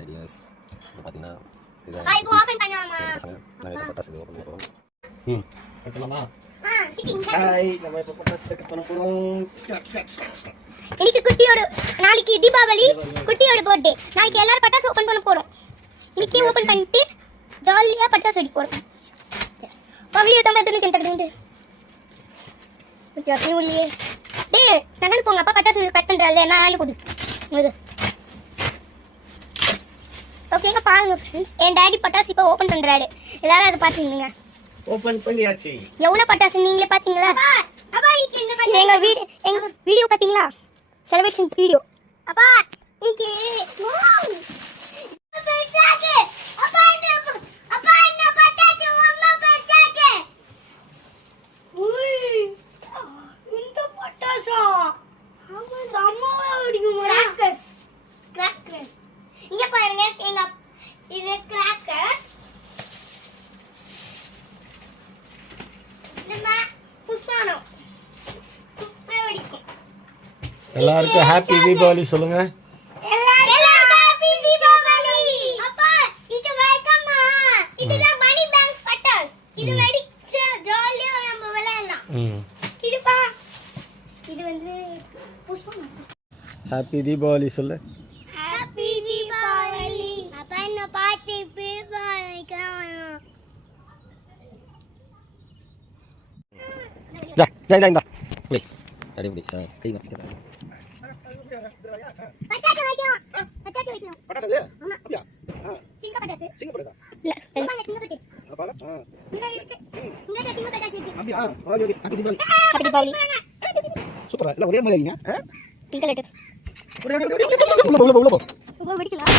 Ideas பார்த்தீங்கன்னா இதுதான் நாங்கள் பட்டாசு ஓப்பன் பண்ண போகிறோம். பண்ணலாமா? நம்ம இப்போ பட்டாசு கட் பண்ண போகிறோம். இன்னைக்கு குட்டியோட நாளைக்கு தீபாவளி குட்டியோட பர்த்டே. நாளைக்கு எல்லாரும் பட்டாசு ஓபன் பண்ண போறோம். இன்னைக்கு ஓபன் பண்ணிட்டு ஜாலியா பட்டாசு வெடி போறோம். வீடியோ தான் எடுத்து கிண்டக்கிட்டு. கொஞ்சம் அப்படியே டேய் நகல் போங்க. அப்பா பட்டாசு கட் பண்றாரு. நான் ஆளு கொடு. இது ஓகேங்க பாருங்க फ्रेंड्स. என் டாடி பட்டாசு இப்ப ஓபன் பண்றாரு. எல்லாரும் அதை பாத்தீங்க. ஓபன் பண்ணியாச்சு. எவ்வளவு பட்டாசு நீங்களே பாத்தீங்களா? அப்பா எங்க வீடியோ பாத்தீங்களா? Celebrations video. அப்பா இன்னைக்கு இங்க பாருங்க எங்க இது கிராக்கர்ஸ். நம்ம புஷ்பானம் சூப்பரா வெடிக்கும். எல்லாருக்கும் ஹாப்பி தீபாவளி சொல்லுங்க. எல்லாருக்கும் ஹாப்பி தீபாவளி. அப்பா இது வெல்கம்மா. இதுதான் மணி பேங்க் பட்டாஸ். இது வெடிச்சா ஜாலியா நம்ம விளையாடலாம். இதுப்பா இது வந்து புஷ்பானம். ஹாப்பி தீபாவளி சொல்லு. ஹாப்பி தீபாவளி. அப்பா என்ன பாட்டி தீபாவளி காணோம். இந்தா வை அடிப்படி கை வச்சுக்கிறேன். பட்டாசு வைக்கணும். பட்டாசு வைக்கணும். பட்டாசு இல்லையா? ஆமா. அப்படியா? சிங்க பட்டாசு. சிங்க பட்டாசா? இல்ல சிங்க பட்டாசு. அப்பாடா. இங்க இருக்கு. இங்க சிங்க பட்டாசு இருக்கு. அப்படியா? Okay happy Deepavali. Happy Deepavali. சூப்பரா. எல்லாம் ஒரே மாதிரி இருக்கீங்க. Pink letter. உள்ள போ. உள்ள வெடிக்கலாம்.